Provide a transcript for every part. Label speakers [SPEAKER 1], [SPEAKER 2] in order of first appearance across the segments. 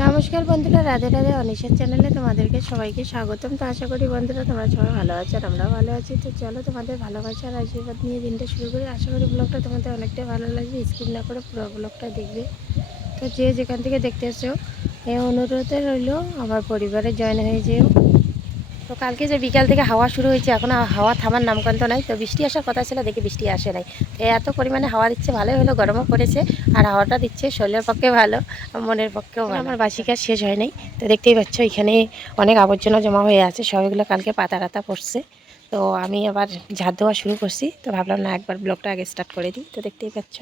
[SPEAKER 1] নমস্কার বন্ধুরা, রাধে রাধে অনিশের চ্যানেলে তোমাদেরকে সবাইকে স্বাগতম। তো আশা করি বন্ধুরা তোমরা সবাই ভালো আছো আর আমরাও ভালো আছি। তো চলো তোমাদের ভালোবাসার আশীর্বাদ নিয়ে দিনটা শুরু করি। আশা করি ব্লগটা তোমাদের অনেকটাই ভালো লাগবে। স্কিপ না করে পুরো ব্লগটা দেখবে। তো যে যেখান থেকে দেখতে এসছো এই অনুরোধে রইল, আমার পরিবারে জয়েন হয়ে যেও। তো কালকে যে বিকাল থেকে হাওয়া শুরু হয়েছে এখন হাওয়া থামার নামকান্ত নাই। তো বৃষ্টি আসার কথা ছিল দেখি বৃষ্টি আসে নাই। তো এত পরিমাণে হাওয়া দিচ্ছে ভালোই হলো গরমও পড়েছে আর হাওয়াটা দিচ্ছে শরীরের পক্ষে ভালো মনের পক্ষেও আমার বাসি কাজ শেষ হয় নাই। তো দেখতেই পাচ্ছ এখানে অনেক আবর্জনা জমা হয়ে আছে সবগুলো কালকে পাতা টাতা পড়ছে। তো আমি আবার ঝাড় দেওয়া শুরু করছি তো ভাবলাম না একবার ব্লগটা আগে স্টার্ট করে দিই তো দেখতেই পাচ্ছ।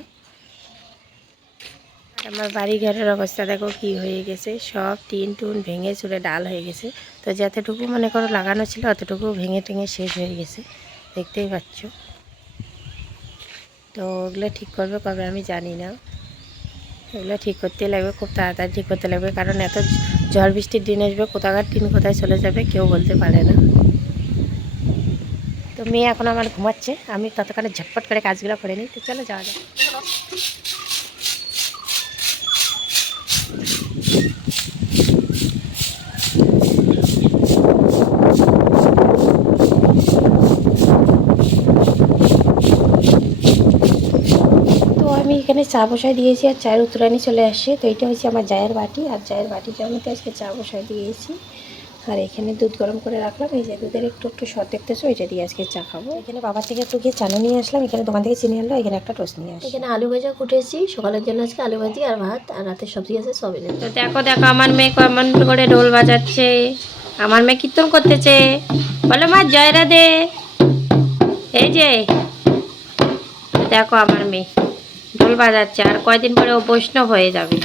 [SPEAKER 1] আমার বাড়ি ঘরের অবস্থা দেখো কি হয়ে গেছে। সব টিন টুন ভেঙে চুরে ডাল হয়ে গেছে। তো যতটুকু মনে করো লাগানো ছিল, অতটুকু ভেঙে টেঙে শেষ হয়ে গেছে। দেখতেই পাচ্ছ। তো ওগুলো ঠিক করবে কবে আমি জানি না। এগুলো ঠিক করতে লাগবে, খুব তাড়াতাড়ি ঠিক করতে লাগবে। কারণ এত ঝড় বৃষ্টির দিন আসবে, কোথাকার টিন কোথায় চলে যাবে কেউ বলতে পারে না। তো মেয়ে এখন আমার ঘুমাচ্ছে, আমি ততক্ষণে ঝটপট করে কাজগুলো করে নিই। তো চলো যাওয়া যাক তো আমি এখানে চা বসায় দিয়েছি আর চায়ের উত্তরানি চলে আসছে। তো এটা হচ্ছে আমার জায়ের বাটি। আর জায়ের বাটিটার মধ্যে আজকে চা বসায় দিয়েছি। আর এখানে দুধ গরম করে রাখলাম। এই যে দুধের একটু একটু সর দেখতেছো এটা দিয়ে আজকে চা খাব। এখানে বাবার থেকে একটু গিয়ে চানা নিয়ে আসলাম। এখানে দোকান থেকে চিনি আনলো এখানে একটা টোস্ট নিয়ে আসলাম।
[SPEAKER 2] এখানে আলু ভাজা কুটেছি। সকালের জন্য আজকে আলু ভাজি আর ভাত আর রাতের সবজি আছে সবিনের
[SPEAKER 1] তো দেখো দেখো আমার মেয়ে কেমন করে ঢোল বাজাচ্ছে। আমার মেয়ে কীর্তন করতেছে। বলো মা জয় দে এই যে দেখো আমার মেয়ে। ঢোল বাজাচ্ছে আর কয়দিন পরে ও বৈষ্ণব হয়ে যাবে।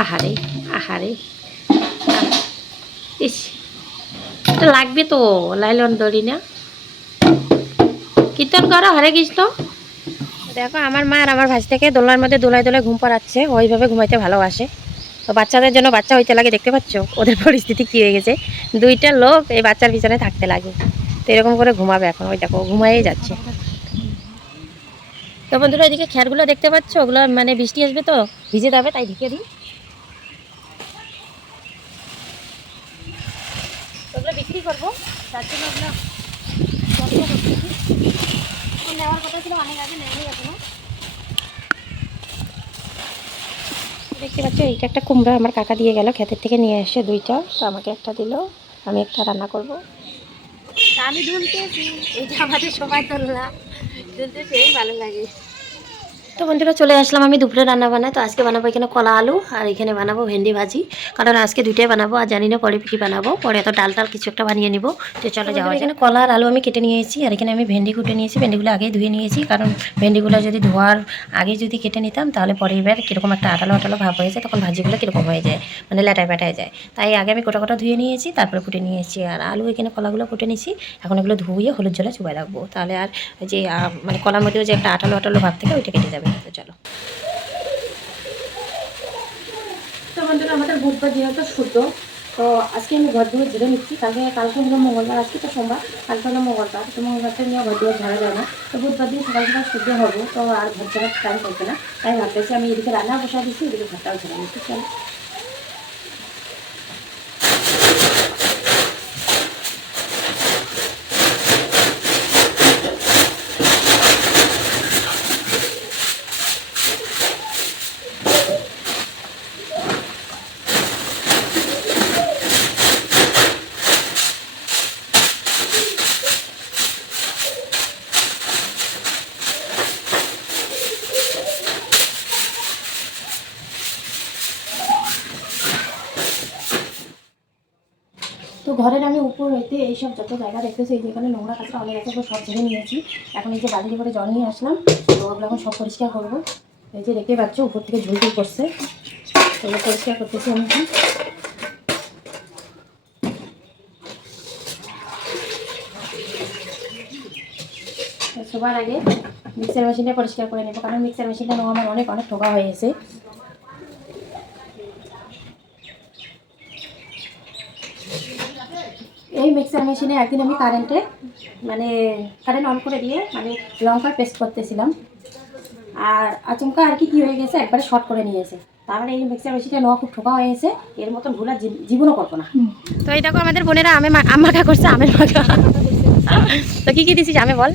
[SPEAKER 1] আহারে আহারে। এটা লাগবে তো, লাইলন দড়ি না। কীর্তন করো, হরে কৃষ্ণ। দেখো, আমার মা আর আমার থেকে দোলনার মধ্যে দোলায় দোলায় ঘুম পাড়াচ্ছে ওইভাবে ঘুমাইতে ভালোবাসে। তো বাচ্চাদের জন্য বাচ্চা হইতে লাগে, দেখতে পাচ্ছ? ওদের পরিস্থিতি কী হয়ে গেছে? দুইটা লোক এই বাচ্চার পিছনে থাকতে লাগে। তো এরকম করে ঘুমাবে এখন। ওই দেখো ঘুমাইয়েই যাচ্ছে। তো বন্ধুরা এদিকে খ্যারগুলো দেখতে পাচ্ছ? ওগুলো মানে বৃষ্টি আসবে তো, ভিজে যাবে, তাই ঢেকে দিই। ওগুলো বিক্রি করব, তার জন্য ওগুলো নেওয়ার কথা ছিল, অনেক আগে এখনও। দেখতে পাচ্ছ, এইটা একটা কুমড়া আমার কাকা দিয়ে গেল, ক্ষেতের থেকে নিয়ে এসে দুইটা, তো আমাকে একটা দিল, আমি একটা রান্না করব। আমি ঝুলতেছি এই যে আমাদের সবাই তোলা ঝুলতেছি ভালো লাগে। তো বন্ধুরা চলে আসলাম আমি দুপুরে রান্না বানাই তো আজকে বানাবো এখানে কলা আলু, আর এখানে বানাবো ভেন্ডি ভাজি। কারণ আজকে দুইটাই বানাবো, আর জানি না পরে কি বানাবো। পরে এত ডাল টাল কিছু একটা বানিয়ে নিব। তো চলো যাওয়া এখানে কলা আর আলু আমি কেটে নিয়েছি আর এখানে আমি ভেন্ডি কুটে নিয়েছি। ভেন্ডিগুলো আগেই ধুয়ে নিয়েছি, কারণ ভেন্ডিগুলো যদি ধোয়ার আগে যদি কেটে নিতাম, তাহলে পরে এবার কীরকম একটা আটালো আটালো ভাব হয়ে যায়, তখন ভাজিগুলো কীরকম হয়ে যায় মানে লেটায় পেটায় যায়। তাই আগে আমি কোটা কোটা ধুয়ে নিয়েছি, তারপরে কুটে নিয়েছি আর আলু, এখানে কলাগুলো কুটে নিয়েছি। এখন এগুলো ধুয়ে হলুদ জলে চুবাই রাখব। তাহলে আর যে মানে কলার মধ্যেও যে একটা আটালো আটালো ভাব থাকে, ওইটা কেটে যাবে। তো চলো। তো বন্ধুরা আমাদের বুধবার যেহেতু শুদ্ধ, তো আজকে আমি ঘর দুয়ার ঝেড়ে নিচ্ছি। কালকে কালকে হলো মঙ্গলবার, আজকে তো সোমবার, কালকে হলো মঙ্গলবার, তো মঙ্গলবারটা নিয়ে ঘর দিয়ে ঝাড়া যায় না। তো বুধবার দিয়ে সকাল সকাল শুদ্ধ হব, তো আর ঘর ঝাড়ার টাইম থাকবে না। তাই ভাবতেছি আমি এদিকে রান্না বসা দিচ্ছি, এদিকে ঘরটাও ঝাড়া নিচ্ছি, চলো। ঘরের আমি উপর হইতে এইসব যত জায়গা দেখতেছি, এই যেখানে নোংরা কাঁচরা অনেক আছে, সব ঝেড়ে নিয়েছি এখন এই যে বাড়িতে করে জল নিয়ে আসলাম, তো ওগুলো এখন সব পরিষ্কার করব। এই যে দেখতে পাচ্ছ, উপর থেকে ঝুল ঝুল করছে। ওগুলো পরিষ্কার করতেছি আমি। সবার আগে মিক্সার মেশিনটা পরিষ্কার করে নেব, কারণ মিক্সার মেশিনটা আমার অনেক অনেক ঠোকা হয়ে গেছে। এই মিক্সার মেশিনে একদিন আমি কারেন্টে মানে কারেন্ট অন করে দিয়ে মানে লঙ্কার পেস্ট করতেছিলাম। আর আচমকা আর কি কী হয়ে গেছে একবারে শর্ট করে নিয়েছে। তার মানে এই মিক্সার মেশিনটা নেওয়া খুব ঠোকা হয়ে গেছে এর মতন ভুল আর জীব- জীবনও করব না। তো এই দেখো আমাদের বোনেরা আমে মা- আম মাখা করছে আমের মাখা তো কী কী দিছিস আমে বল।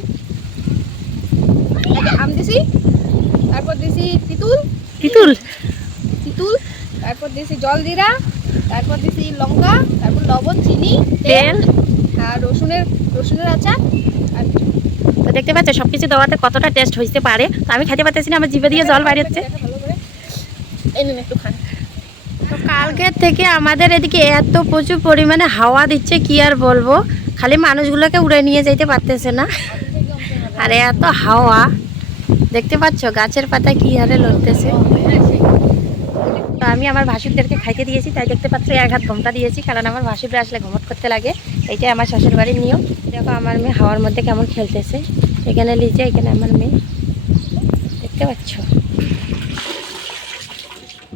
[SPEAKER 3] আম দিছি তারপর দিছি তিতুল।
[SPEAKER 1] তিতুল?
[SPEAKER 3] তিতুল তারপর দিছি জল জিরা তারপর দিছি লঙ্কা তারপর লবণ চিনি
[SPEAKER 1] তেল
[SPEAKER 3] আর রসুনের রসুনের আচার আর
[SPEAKER 1] তো দেখতে পাচ্ছ সব কিছু দেওয়াতে কতটা টেস্ট হইতে পারে। তো আমি খেতে পারতেছি না আমার জিভে দিয়ে জল বাইরে হচ্ছে
[SPEAKER 3] একটু খান
[SPEAKER 1] তো কালকের থেকে আমাদের এদিকে এত প্রচুর পরিমাণে হাওয়া দিচ্ছে কি আর বলব? খালি মানুষগুলোকে উড়ে নিয়ে যেতে পারতেছে না। আর এত হাওয়া। দেখতে পাচ্ছ গাছের পাতা কি হারে লড়তেছে। তো আমি আমার ভাসুরদেরকে খাইতে দিয়েছি, তাই দেখতে পাচ্ছ এক হাত ঘমটা দিয়েছি, কারণ আমার ভাসুররা আসলে ঘমট করতে লাগে। এইটাই আমার শ্বশুর বাড়ির নিয়ম। দেখো আমার মেয়ে হাওয়ার মধ্যে কেমন খেলতেছে। এখানে লিজে, এখানে আমার মেয়ে। দেখতে পাচ্ছ?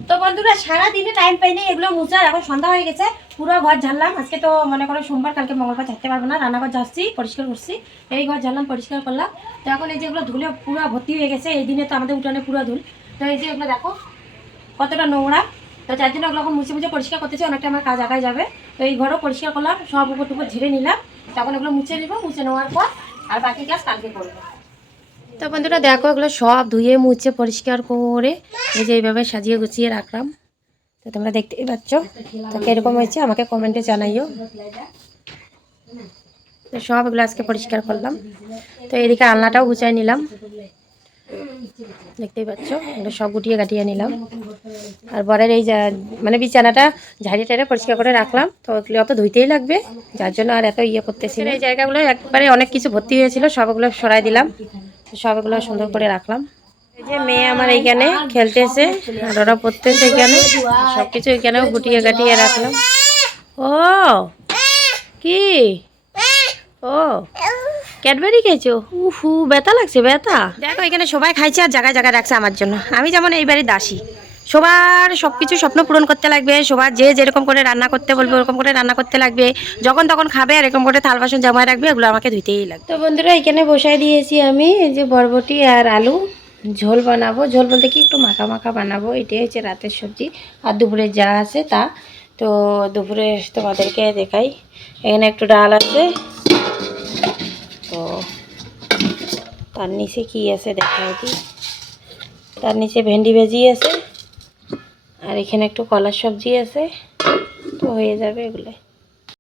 [SPEAKER 1] তো বন্ধুরা সারা দিনে টাইম পাইনি, এগুলো মুছার। এখন সন্ধ্যা হয়ে গেছে, পুরো ঘর ঝাড়লাম। আজকে তো মনে করো সোমবার, কালকে মঙ্গলবার ঝাড়তে পারব না। রান্নাঘর যাচ্ছি পরিষ্কার করছি। এই ঘর ঝাড়লাম, পরিষ্কার করলাম। তো এখন এই যেগুলো ধুলে পুরো ভর্তি হয়ে গেছে। এই দিনে তো আমাদের উঠানে পুরো ধুল। তো এই যে এগুলো দেখো কতটা নোংরা? তো যার জন্য ওগুলো মুছে মুছে পরিষ্কার করতেছি, অনেকটা আমার কাজ আগায় যাবে। তো এই ঘরও পরিষ্কার করলাম, সব উপর টুকু ঝেড়ে নিলাম। তখন ওগুলো মুছে নিব, মুছে নেওয়ার পর আর বাকি কাজ কালকে করব। তো বন্ধুরা, দেখো এগুলো সব ধুয়ে, মুছে, পরিষ্কার করে এই যে এইভাবে সাজিয়ে গুছিয়ে রাখলাম। তো তোমরা দেখতেই পাচ্ছ। তো কীরকম হয়েছে আমাকে কমেন্টে জানাইও। তো সব এগুলো আজকে পরিষ্কার করলাম। তো এদিকে আলনাটাও গুছাই নিলাম। দেখতেই পাচ্ছ এগুলো সব গুটিয়ে গাটিয়ে নিলাম। আর বরের এই মানে বিছানাটা ঝাড়ি টাড়িয়ে পরিষ্কার করে রাখলাম। তো এগুলো অত ধুইতেই লাগবে, যার জন্য আর এত ইয়ে করতেছি এই জায়গাগুলো একবারে অনেক কিছু ভর্তি হয়েছিল সবগুলো সরাই দিলাম। সবগুলো সুন্দর করে রাখলাম। এই যে মেয়ে আমার এইখানে খেলতেছে আর ওরা পড়তেছে এখানে সবকিছু এখানেও গুটিয়ে গাটিয়ে রাখলাম। ও, কি? ও ক্যাডবেরি খেয়েছো? উহু ব্যথা লাগছে ব্যথা। দেখো এখানে সবাই খাইছে আর জায়গায় জায়গায় রাখছে আমার জন্য। আমি যেমন এইবারে দাসী। সবার সব কিছু স্বপ্ন পূরণ করতে লাগবে সবার যে যেরকম করে রান্না করতে বলবে ওরকম করে রান্না করতে লাগবে। যখন তখন খাবে আর এরকম করে থাল বাসন জমায় রাখবে এগুলো আমাকে ধুইতেই লাগবে। তো বন্ধুরা এখানে বসাই দিয়েছি আমি এই যে বরবটি আর আলু। ঝোল বানাবো। ঝোল বলতে কি? একটু মাখা মাখা বানাবো। এটাই হচ্ছে রাতের সবজি। আর দুপুরে যা আছে তা। তো দুপুরে তোমাদেরকে দেখাই। এখানে একটু ডাল আছে। তো তার নিচে কি আছে দেখা কি? তার নিচে ভেন্ডি ভেজি আছে আর এখানে একটু কলার সবজি আছে, তো হয়ে যাবে এগুলো